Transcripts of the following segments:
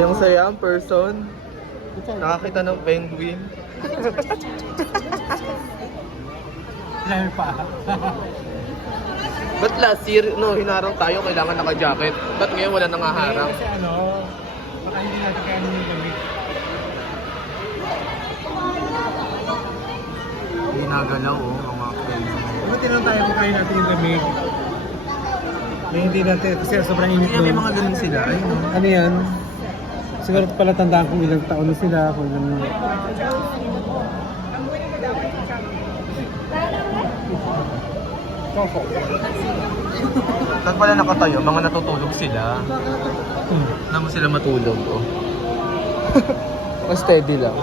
Yung saya ang person. Nakakita ng penguin. Dahil pa. Ba't last year, no, hinarang tayo, kailangan naka-jacket? Ba't ngayon wala nang haharang? Kasi ano, baka hindi natin kaya nung lamig. Hindi nagalaw, oh, mga penguin. Ano tinanong tayo kung kaya natin yung lamig? May hindi natin, kasi sobrang init May nun. mga ganun sila. Ayun, oh. Ano yan? Siguro pala tandaan kung ilang taon na sila, kung ilang... Pag pala nakatayo, mga natutulog sila. Naman sila matulog, oh. Mas steady lang.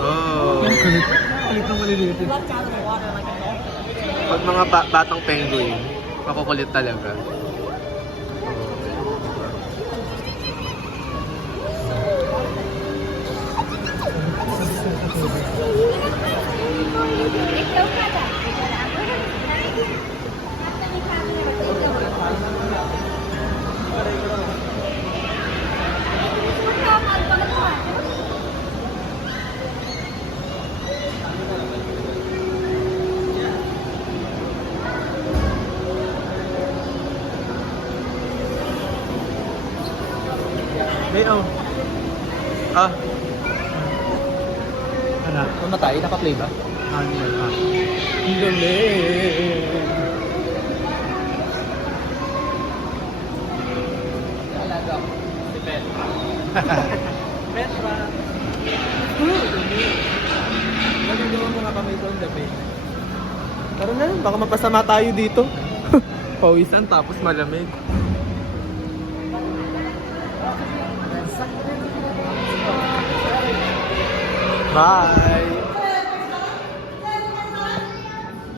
Oh. Kulit. Kulit ng maliliit. Pag mga batang penguin, makukulit talaga. Hey, oh. Ah, Ano? mamatay? Naka-play ba? Ano yan? Ang galing! Alaga ko. Si Petra. Petra! Nagagawa mo nga kami ito ang gabi. Tara na, baka mapasama tayo dito. Pawisan tapos malamig. Bye!